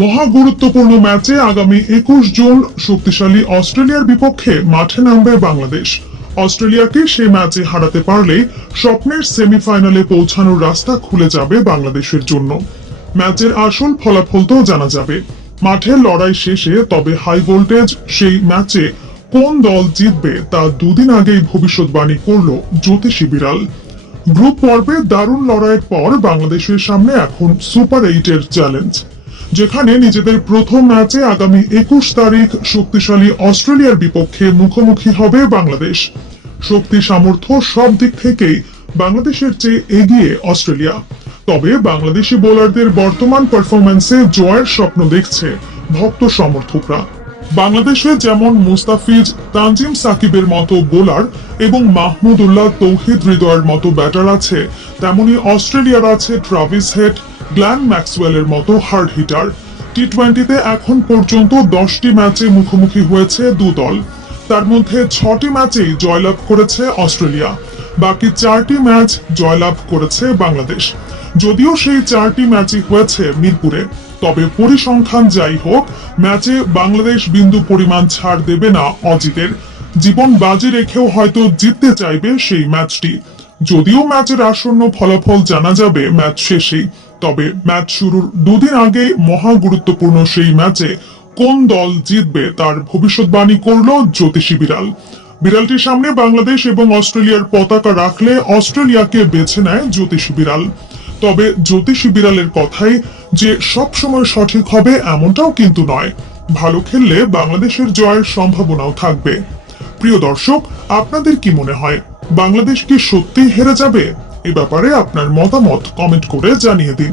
মহা গুরুত্বপূর্ণ ম্যাচে আগামী 21 জুন শক্তিশালী অস্ট্রেলিয়ার বিপক্ষে মাঠে নামবে বাংলাদেশ। অস্ট্রেলিয়াকে সেই ম্যাচে হারাতে পারলে স্বপ্নের সেমিফাইনালে পৌঁছানোর রাস্তা খুলে যাবে বাংলাদেশের জন্য। ম্যাচের আসল ফলাফল তো জানা যাবে মাঠের লড়াই শেষে, তবে হাই ভোল্টেজ সেই ম্যাচে কোন দল জিতবে তা দুদিন আগেই ভবিষ্যৎবাণী করল জ্যোতিষী বিড়াল। গ্রুপ পর্বে দারুণ লড়াইয়ের পর বাংলাদেশের সামনে এখন সুপার 8-এর চ্যালেঞ্জ, যেখানে নিজেদের প্রথম ম্যাচে আগামী 21 তারিখ শক্তিশালী অস্ট্রেলিয়ার বিপক্ষে মুখোমুখি হবে বাংলাদেশ। শক্তি সামর্থ্য সব দিক থেকেই বাংলাদেশের চেয়ে এগিয়ে অস্ট্রেলিয়া। তবে বাংলাদেশি বোলারদের বর্তমান পারফরম্যান্সে জয়ের স্বপ্ন দেখছে ভক্ত সমর্থকরা। বাংলাদেশে যেমন মুস্তাফিজ, তানজিম সাকিবের মতো বোলার এবং মাহমুদুল্লাহ, তৌহিদ হৃদয়ের মতো ব্যাটার আছে, তেমনি অস্ট্রেলিয়ার আছে ট্রাভিস হেড, গ্ল্যান ম্যাক্সওয়েলের মতো হার্ড হিটার। টি-20তে এখন পর্যন্ত 10টি ম্যাচে মুখোমুখি হয়েছে দু দল, তার মধ্যে 6টি ম্যাচেই জয়লাভ করেছে অস্ট্রেলিয়া, বাকি 4টি ম্যাচ জয়লাভ করেছে বাংলাদেশ। যদিও সেই 4টি ম্যাচই হয়েছে মিরপুরে, তবে পরিসংখ্যান যাই হোক, ম্যাচে বাংলাদেশ বিন্দু পরিমাণ ছাড় দেবে না অজিতের। জীবন বাজি রেখেও হয়তো জিততে চাইবে সেই ম্যাচটি। যদিও ম্যাচের আসন্ন ফলাফল জানা যাবে ম্যাচ শেষেই, তবে ম্যাচ শুরুর দুদিন আগে মহা গুরুত্বপূর্ণ সেই ম্যাচে কোন দল জিতবে তার ভবিষ্যৎবাণী করল জ্যোতিষী বিড়াল। বিড়ালটির সামনে বাংলাদেশ এবং অস্ট্রেলিয়ার পতাকা রাখলে অস্ট্রেলিয়াকে বেছে নেয় জ্যোতিষী বিড়াল। তবে জ্যোতিষী বিড়ালের কথাই যে সব সময় সঠিক হবে এমনটাও কিন্তু নয়। ভালো খেললে বাংলাদেশের জয়ের সম্ভাবনাও থাকবে। প্রিয় দর্শক, আপনাদের কি মনে হয়, বাংলাদেশ কি সত্যিই হেরে যাবে? এ ব্যাপারে আপনার মতামত কমেন্ট করে জানিয়ে দিন।